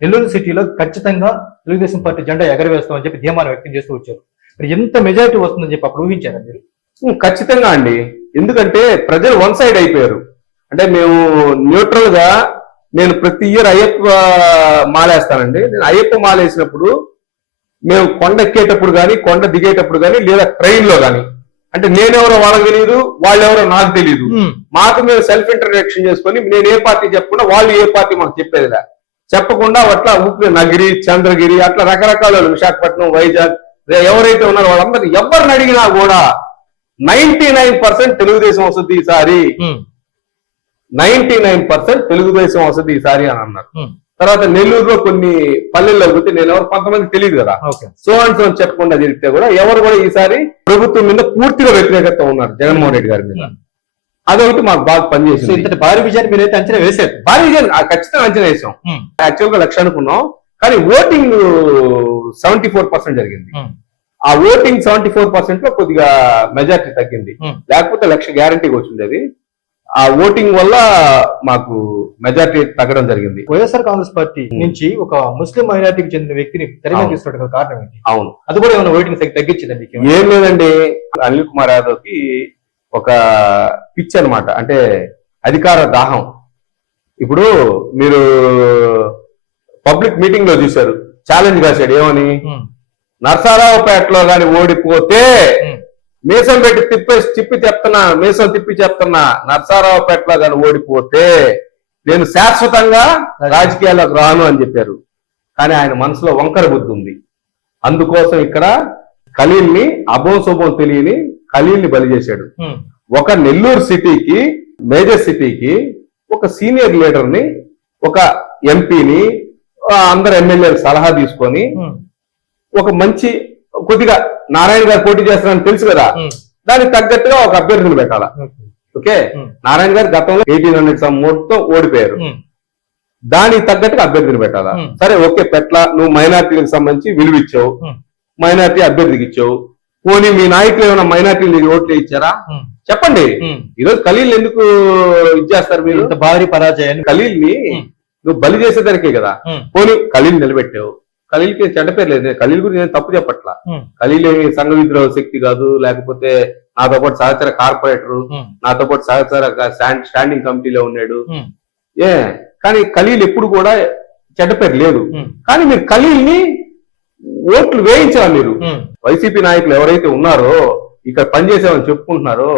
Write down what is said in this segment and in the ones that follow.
నెల్లూరు సిటీలో ఖచ్చితంగా తెలుగుదేశం పార్టీ జెండా ఎగరవేస్తామని చెప్పి ధీమాను వ్యక్తం చేస్తూ వచ్చారు. మరి ఎంత మెజారిటీ వస్తుందని చెప్పి అప్పుడు ఊహించారా మీరు? ఖచ్చితంగా అండి. ఎందుకంటే ప్రజలు వన్ సైడ్ అయిపోయారు. అంటే మేము న్యూట్రల్గా నేను ప్రతి ఇయర్ అయ్యప్ప మాలేస్తానండి. నేను అయ్యప్ప మాల వేసినప్పుడు మేము కొండ ఎక్కేటప్పుడు కానీ కొండ దిగేటప్పుడు కానీ లేదా ట్రైన్లో కానీ అంటే నేనెవరో వాళ్ళకి తెలియదు వాళ్ళెవరో నాకు తెలియదు మాకు మేము సెల్ఫ్ ఇంట్రడక్షన్ చేసుకొని నేను ఏ పార్టీ చెప్పకుండా వాళ్ళు ఏ పార్టీ మాకు చెప్పేదిలే. చెప్పకుండా అట్లా నగిరి చంద్రగిరి అట్లా రకరకాల విశాఖపట్నం వైజాగ్ ఎవరైతే ఉన్నారో వాళ్ళందరూ ఎవరిని అడిగినా కూడా నైన్టీ నైన్ పర్సెంట్ తెలుగుదేశం వస్తుంది ఈసారి. నైన్టీ నైన్ పర్సెంట్ తెలుగుదేశం వస్తుంది ఈసారి అని అన్నారు. తర్వాత నెల్లూరులో కొన్ని పల్లెల్లో పోతే నేను ఎవరు కొంతమంది తెలియదు కదా. సో అండ్ సో చెప్పకుండా జరిగితే కూడా ఎవరు కూడా ఈసారి ప్రభుత్వం మీద పూర్తిగా వ్యతిరేకత ఉన్నారు జగన్మోహన్ రెడ్డి గారి మీద. అదొకటి మాకు బాగా పనిచేసింది. ఇంతటి భారీ విజయాన్ని మీరైతే అంచనా వేశారు. భారీ విజయం ఆ ఖచ్చితంగా అంచనా వేసాం యాక్చువల్గా లక్ష అనుకున్నాం. కానీ ఓటింగ్ సెవెంటీ ఫోర్ పర్సెంట్ జరిగింది. ఆ ఓటింగ్ సెవెంటీ ఫోర్ పర్సెంట్లో కొద్దిగా మెజారిటీ తగ్గింది. లేకపోతే లక్ష గ్యారంటీగా వచ్చిండేది ఆ ఓటింగ్ వల్ల మాకు మెజారిటీ తగ్గడం జరిగింది. వైఎస్ఆర్ కాంగ్రెస్ పార్టీ నుంచి ఒక ముస్లిం మైనార్టీకి చెందిన వ్యక్తిని తెర మీద అవును. తీసుకోవడానికి కారణం ఏంటి? అవును. అది కూడా ఏమైనా ఓటింగ్ తగ్గించిందండి ఏం లేదండి. అనిల్ కుమార్ యాదవ్కి ఒక పిచ్ అన్నమాట. అంటే అధికార దాహం. ఇప్పుడు మీరు పబ్లిక్ మీటింగ్లో చూశారు. ఛాలెంజ్ కాశాడు ఏమని? నర్సారావుపేటలో గాని ఓడిపోతే మీసం పెట్టి తిప్పేసి తిప్పి చెప్తున్నా మీసం తిప్పి చెప్తున్నా నర్సారావుపేటలో గాని ఓడిపోతే నేను శాశ్వతంగా రాజకీయాల్లోకి రాను అని చెప్పారు. కానీ ఆయన మనసులో వంకర బుద్ధి ఉంది. అందుకోసం ఇక్కడ ఖలీల్ని అభోశుభం తెలియని ఖలీల్ని బలి చేశాడు. ఒక నెల్లూరు సిటీకి మేజర్ సిటీకి ఒక సీనియర్ లీడర్ని ఒక ఎంపీని అందరు ఎమ్మెల్యేలు సలహా తీసుకొని ఒక మంచి కొద్దిగా నారాయణ గారు పోటీ చేస్తారని తెలుసు కదా. దానికి తగ్గట్టుగా ఒక అభ్యర్థిని పెట్టాల? ఓకే. నారాయణ గారు గతంలో ఎయిటీన్ హండ్రెడ్ సమ్ మొత్తం ఓడిపోయారు. దానికి తగ్గట్టుగా అభ్యర్థిని పెట్టాలా. సరే ఓకే పెట్ల నువ్వు మైనార్టీలకు సంబంధించి విలువ ఇచ్చావు. మైనార్టీ అభ్యర్థికి ఇచ్చావు. పోనీ మీ నాయకులు ఏమైనా మైనార్టీలు ఓట్లు ఇచ్చారా? చెప్పండి. ఈరోజు ఖలీల్ ఎందుకు ఇచ్చేస్తారు మీరు? ఇంత భారీ పరాజయాన్ని ఖలీల్ని. నువ్వు బలి చేసేదానికే కదా. పోనీ ఖలీల్ నిలబెట్టావు. ఖలీల్కి చెడ్డ పేరు లేదు. ఖలీల్ గురించి నేను తప్పు చెప్పట్లా. ఖలీల్ సంఘ విద్రోహ శక్తి కాదు లేకపోతే నాతో పాటు సహచర కార్పొరేటర్ నాతో పాటు సహచర స్టాండ్- స్టాండింగ్ కమిటీలో ఉన్నాడు. ఏ కానీ ఖలీల్ ఎప్పుడు కూడా చెడ్డ పేరు లేదు. కానీ మీరు ఖలీల్ని ఓట్లు వేయించాలి మీరు? వైసీపీ నాయకులు ఎవరైతే ఉన్నారో ఇక్కడ పనిచేసామని చెప్పుకుంటున్నారో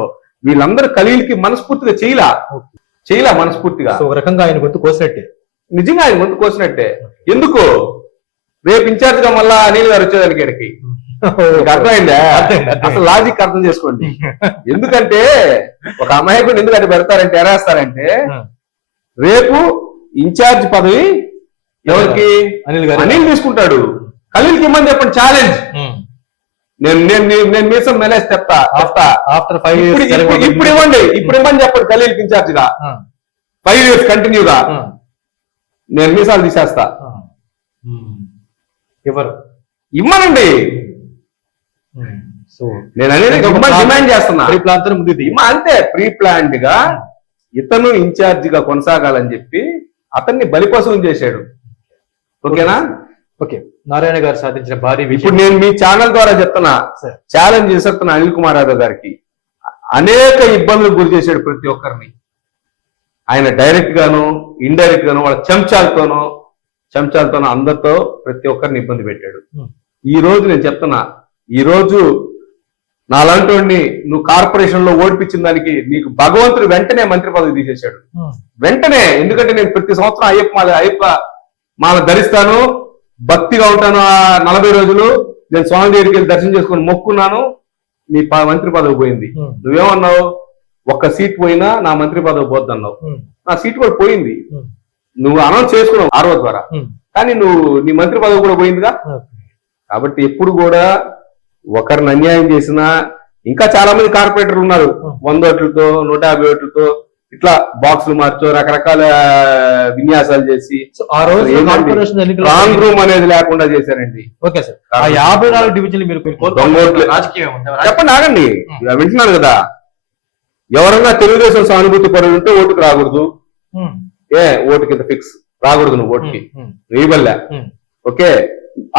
వీళ్ళందరూ ఖలీల్కి మనస్ఫూర్తిగా చేయలా? చేయలా మనస్ఫూర్తిగా? ఒక రకంగా ఆయన గొంతు కోసినట్టే. నిజంగా ఆయన ముందు కోసినట్టే. ఎందుకు? రేపు ఇన్ఛార్జ్గా మళ్ళా అనిల్ గారు వచ్చేదానికి ఇక్కడికి అర్థమైందా. అసలు లాజిక్ అర్థం చేసుకోండి. ఎందుకంటే ఒక అమాయకుడు ఎందుకు అటు పెడతారంటే ఎరేస్తారంటే. రేపు ఇన్ఛార్జ్ పదవి ఎవరికి? అనిల్ గారు. అనిల్ తీసుకుంటాడు. ఖలీల్కి ఇమ్మని చెప్పండి ఛాలెంజ్ నేను నేను నేను- మీసం మెలేసి చెప్తా చెప్తా. ఆఫ్టర్ ఫైవ్ ఇప్పుడు ఇప్పుడు- ఇవ్వండి ఇప్పుడు ఇవ్వని చెప్పండి ఖలీల్కి ఇన్ఛార్జ్గా. ఫైవ్ ఇయర్స్ కంటిన్యూగా నేను మీసాలు తీసేస్తా. ఎవరు? ఇమ్మనండి. సో నేను అనేది డిమాండ్ చేస్తున్నా. ప్రీ ప్లాన్తో ముందు ఇమ్మ అంతే ప్రీ ప్లాన్డ్గా ఇతను ఇన్ఛార్జ్గా కొనసాగాలని చెప్పి అతన్ని బలిపశువుని చేశాడు. ఓకేనా? ఓకే. నారాయణ గారు సాధించిన భారీ ఇప్పుడు నేను మీ ఛానల్ ద్వారా చెప్తున్నా. ఛాలెంజ్ చేస్తున్నా అనిల్ కుమార్ యాదవ్ గారికి అనేక ఇబ్బందులు గురి చేశాడు ప్రతి ఒక్కరిని. ఆయన డైరెక్ట్ గాను ఇండైరెక్ట్ గాను వాళ్ళ చెంచాలతోనో చెంచాలతోనో అందరితో ప్రతి ఒక్కరిని ఇబ్బంది పెట్టాడు. ఈ రోజు నేను చెప్తున్నా ఈ రోజు నాలాంటి నువ్వు కార్పొరేషన్లో ఓడిపించిన దానికి నీకు భగవంతుడు వెంటనే మంత్రి పదవి తీసేశాడు. వెంటనే ఎందుకంటే నేను ప్రతి సంవత్సరం అయ్యప్ప మాల అయ్యప్ప మాల ధరిస్తాను భక్తిగా ఉంటాను ఆ నలభై రోజులు నేను స్వామి దగ్గరికి వెళ్ళి దర్శనం చేసుకుని మొక్కున్నాను. నీ మంత్రి పదవి పోయింది. నువ్వేమన్నావు? ఒక్క సీట్ పోయినా నా మంత్రి పదవి పోద్దన్నావు. నా సీట్ కూడా పోయింది. నువ్వు అనౌన్స్ చేసుకున్నావు ఆరో ద్వారా. కానీ నువ్వు నీ మంత్రి పదవి కూడా పోయిందిగా? కాబట్టి ఎప్పుడు కూడా ఒకరిని అన్యాయం చేసినా ఇంకా చాలా మంది కార్పొరేటర్లు ఉన్నారు. వంద ఓట్లతో నూట యాభై ఓట్లతో ఇట్లా బాక్సులు మార్చో రకరకాల విన్యాసాలు చేసి. ఆ రోజు? కార్పొరేషన్ ఎన్నికల రూమ్ అనేది లేకుండా చేశారండి. Okay sir. ఆ యాభై నాలుగు డివిజన్లు మీరు. రాజకీయం? చెప్పండి ఆగండి. వింటున్నాను కదా. ఎవరన్నా తెలుగుదేశం సానుభూతి పరులు ఉంటే ఓటుకు రాకూడదు. ఏ ఓటు కింద ఫిక్స్. రాకూడదు నువ్వు ఓటుకి. Um, okay?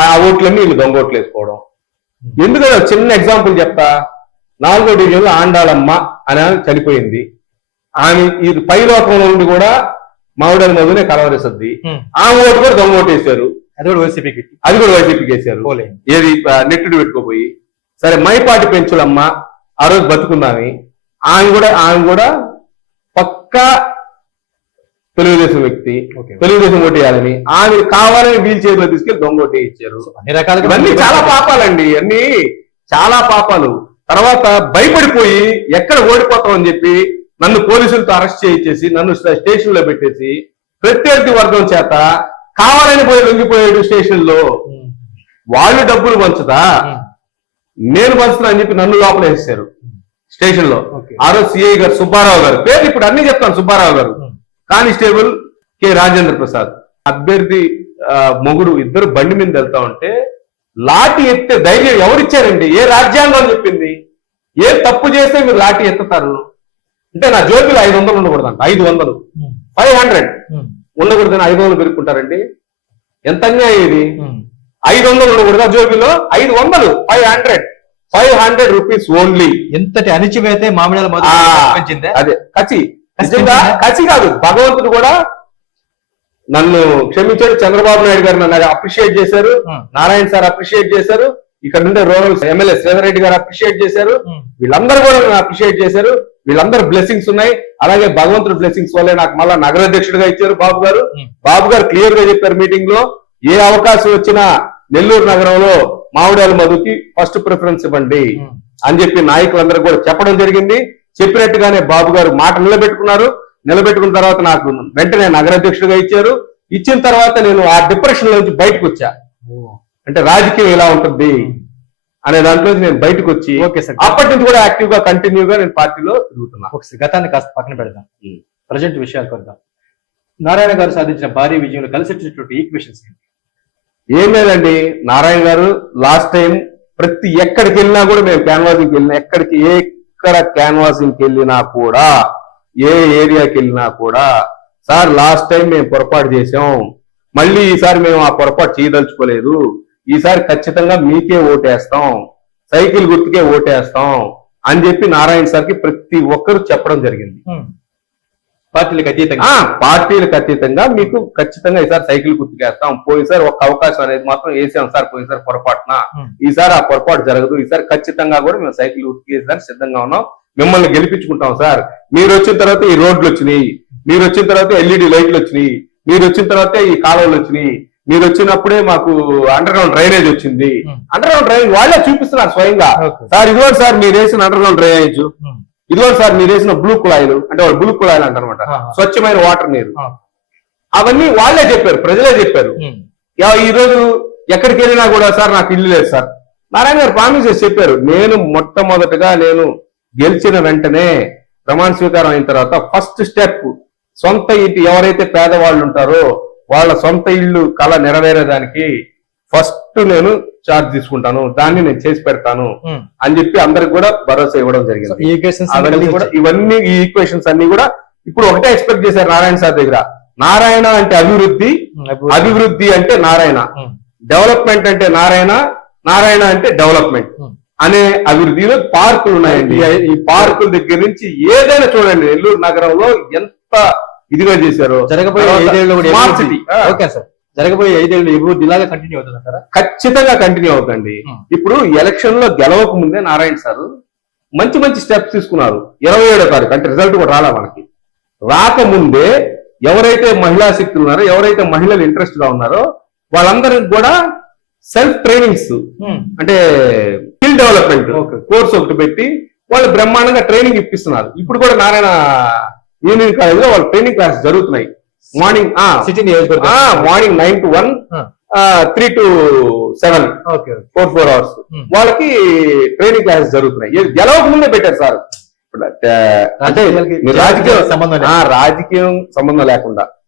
ఆ ఓట్లన్నీ వీళ్ళు దొంగ ఓట్లు వేసుకోవడం. ఎందుకంటే ఒక చిన్న ఎగ్జాంపుల్ చెప్తా. నాలుగో డివిజన్లో ఆండాళమ్మ అని చనిపోయింది. ఆమె ఇది పై లోకంలో ఉండి కూడా మామిడాల మధునే కలవరిస్తుంది. ఆమె ఓటు కూడా దొంగ ఓటు వేశారు అది కూడా వైసీపీకి అది కూడా వైసీపీకి వేశారు. ఏది నెట్టుడు పెట్టుకోపోయి. సరే మైపాటి పెంచులమ్మ ఆ రోజు బతుకుందామి. ఆమె కూడా ఆమె కూడా పక్కా తెలుగుదేశం వ్యక్తి. తెలుగుదేశం ఓటు వేయాలని ఆమె కావాలని వీల్ చైర్లో తీసుకెళ్ళి దొంగ ఓటు ఇచ్చారు అన్ని రకాలుగా ఇవన్నీ చాలా పాపాలండి అన్ని చాలా పాపాలు. తర్వాత భయపడిపోయి ఎక్కడ ఓడిపోతాం అని చెప్పి నన్ను పోలీసులతో అరెస్ట్ చేయించేసి నన్ను స్టేషన్లో పెట్టేసి ప్రత్యర్థి వర్గం చేత కావాలని పోయి లొంగిపోయాడు స్టేషన్లో వాళ్ళు డబ్బులు పంచుతా నేను పంచుతా అని చెప్పి నన్ను లోపల వేసేశారు స్టేషన్లో ఓకే. ఆ రోజు సిఐ గారు సుబ్బారావు గారు. పేరు ఇప్పుడు అన్ని చెప్తాను సుబ్బారావు గారు. Constable K Rajendra Prasad. అభ్యర్థి మొగుడు ఇద్దరు బండి మీద వెళ్తా ఉంటే లాఠీ ఎత్తే ధైర్యం ఎవరిచ్చారండి? ఏ రాజ్యాంగం చెప్పింది? ఏ తప్పు చేస్తే మీరు లాఠీ ఎత్తుతారు? అంటే నా జోబిలో ఐదు వందలు ఉండకూడదంట. ఐదు వందలు. Five hundred. ఉండకూడదని ఐదు వందలు పెరుక్కుంటారండి. ఎంత అన్యాయం ఇది. ఐదు వందలు ఉండకూడదా జోబిలో? ఐదు వందలు. Five hundred. Five hundred rupees only. ఎంతటి అణిచివేతే పెంచిందే అదే. కచి నిజంగా? కసి కాదు. భగవంతుడు కూడా నన్ను క్షమించాడు. చంద్రబాబు నాయుడు గారు నన్ను అప్రిషియేట్ చేశారు. నారాయణ సార్ అప్రిషియేట్ చేశారు. ఇక్కడ నుండి రూరల్ ఎమ్మెల్యే శ్రీధర్ రెడ్డి గారు అప్రిషియేట్ చేశారు. వీళ్ళందరూ కూడా అప్రిషియేట్ చేశారు. వీళ్ళందరూ బ్లెస్సింగ్స్ ఉన్నాయి. అలాగే భగవంతుడు బ్లెస్సింగ్స్ వల్లే నాకు మళ్ళా నగరాధ్యక్షుడిగా ఇచ్చారు బాబు గారు. బాబు గారు క్లియర్గా చెప్పారు మీటింగ్లో. ఏ అవకాశం వచ్చినా నెల్లూరు నగరంలో మామిడాల మధుకి ఫస్ట్ ప్రిఫరెన్స్ ఇవ్వండి. అని చెప్పి నాయకులందరూ కూడా చెప్పడం జరిగింది. చెప్పినట్టుగానే బాబు గారు మాట నిలబెట్టుకున్నారు. నిలబెట్టుకున్న తర్వాత నాకు వెంటనే నగరాధ్యక్షుడిగా ఇచ్చారు. ఇచ్చిన తర్వాత నేను ఆ డిప్రెషన్ నుంచి బయటకు వచ్చా. అంటే రాజకీయం ఎలా ఉంటుంది అనే దాంట్లో నేను బయటకు వచ్చి ఓకే సార్ అప్పటి నుంచి కూడా యాక్టివ్గా కంటిన్యూగా నేను పార్టీలో తిరుగుతున్నా. ఒకసారి గతాన్ని కాస్త పక్కన పెడదాం. ప్రజెంట్ విషయాలు కొద్దాం నారాయణ గారు సాధించిన భారీ విజయంలో కలిసి వచ్చేటటువంటి ఈక్వేషన్స్ ఏం లేదండి. నారాయణ గారు లాస్ట్ టైం ప్రతి ఎక్కడికి వెళ్ళినా కూడా మేము క్యాన్వాసింగ్కి వెళ్ళినా ఎక్కడికి ఎక్కడ క్యాన్వాసింగ్కి వెళ్ళినా కూడా ఏ ఏరియాకి వెళ్ళినా కూడా సార్ లాస్ట్ టైం మేము పొరపాటు చేసాం మళ్ళీ ఈసారి మేము ఆ పొరపాటు చేయదలుచుకోలేదు. ఈసారి ఖచ్చితంగా మీకే ఓటేస్తాం సైకిల్ గుర్తుకే ఓటేస్తాం అని చెప్పి నారాయణ సార్కి ప్రతి ఒక్కరు చెప్పడం జరిగింది. పార్టీలకు అతీతంగా. పార్టీలకు అతీతంగా మీకు ఖచ్చితంగా ఈసారి సైకిల్ గుర్తుకేస్తాం. పోయిసారి ఒక్క అవకాశం అనేది మాత్రం వేసాం సార్ పోయిసారి పొరపాటున. ఈసారి ఆ పొరపాటు జరగదు. ఈసారి ఖచ్చితంగా కూడా మేము సైకిల్ గుర్తుకేసారి సిద్ధంగా ఉన్నాం. మిమ్మల్ని గెలిపించుకుంటాం సార్. మీరు వచ్చిన తర్వాత ఈ రోడ్లు వచ్చినాయి. మీరు వచ్చిన తర్వాత ఎల్ఈడి లైట్లు వచ్చినాయి. మీరు వచ్చిన తర్వాత ఈ కాలువలు వచ్చినాయి. మీరు వచ్చినప్పుడే మాకు అండర్ గ్రౌండ్ డ్రైనేజ్ వచ్చింది. అండర్ గ్రౌండ్ డ్రైనేజ్ వాళ్ళే చూపిస్తున్నారు స్వయంగా. సార్ ఇదిగోండి సార్ మీరు వేసిన అండర్ గ్రౌండ్ డ్రైనేజ్ ఉమ్. ఇదిగోండి సార్ మీరు వేసిన బ్లూ కుళాయిలు అంటే వాళ్ళు బ్లూ కుళాయిలు అంటారనమాట. స్వచ్ఛమైన వాటర్ నీరు ఆ. అవన్నీ వాళ్ళే చెప్పారు ప్రజలే చెప్పారు. యా- ఈ రోజు ఎక్కడికి వెళ్ళినా కూడా సార్ నాకు ఇల్లు లేదు సార్ నారాయణ గారు ప్రామిస్ చేసి చెప్పారు నేను మొట్టమొదటగా నేను గెలిచిన వెంటనే ప్రమాణ స్వీకారం అయిన తర్వాత ఫస్ట్ స్టెప్ సొంత ఇంటి ఎవరైతే పేదవాళ్ళు ఉంటారో వాళ్ళ సొంత ఇల్లు కళ నెరవేరేదానికి ఫస్ట్ నేను చార్జ్ తీసుకుంటాను దాన్ని నేను చేసి పెడతాను. అని చెప్పి అందరికి కూడా భరోసా ఇవ్వడం జరిగింది. అవన్నీ కూడా ఇవన్నీ ఈ ఈక్వేషన్స్ అన్ని కూడా ఇప్పుడు ఒకటే ఎక్స్పెక్ట్ చేశారు నారాయణ సార్ దగ్గర. నారాయణ అంటే అభివృద్ధి అభివృద్ధి. అంటే నారాయణ. డెవలప్మెంట్ అంటే నారాయణ నారాయణ అంటే డెవలప్మెంట్. అనే అభివృద్ధిలో పార్కులు ఉన్నాయండి. ఈ పార్కుల దగ్గర నుంచి ఏదైనా చూడండి నెల్లూరు నగరంలో ఎంత ఇదిగా చేశారో. జరగబోయే ఐదేళ్ళు కూడా ఓకే సార్. జరగబోయే ఐదేళ్ళు అభివృద్ధి ఇలాగే కంటిన్యూ అవుతుంది అంటారా ఖచ్చితంగా కంటిన్యూ అవుతుంది ఉమ్. ఇప్పుడు ఎలక్షన్లో గెలవక ముందే నారాయణ సార్ మంచి మంచి స్టెప్స్ తీసుకున్నారు. ఇరవై ఏడో తారీఖు అంటే రిజల్ట్ కూడా రాలా మనకి. రాకముందే ఎవరైతే మహిళా శక్తులు ఉన్నారో ఎవరైతే మహిళలు ఇంట్రెస్ట్గా ఉన్నారో వాళ్ళందరికి కూడా సెల్ఫ్ ట్రైనింగ్స్ అంటే స్కిల్ డెవలప్మెంట్. కోర్స్ ఒకటి పెట్టి వాళ్ళు బ్రహ్మాండంగా ట్రైనింగ్ ఇప్పిస్తున్నారు. ఇప్పుడు కూడా నారాయణ యూనియన్ కాలేజ్లో వాళ్ళ ట్రైనింగ్ క్లాస్ జరుగుతున్నాయి. Morning city morning nine to one. Three to seven. Okay four four hours. వాళ్ళకి ట్రైనింగ్ క్లాసెస్ జరుగుతున్నాయి. గెలవక ముందే పెట్టారు సార్. అంటే- రాజకీయం సంబంధం రాజకీయం సంబంధం లేకుండా.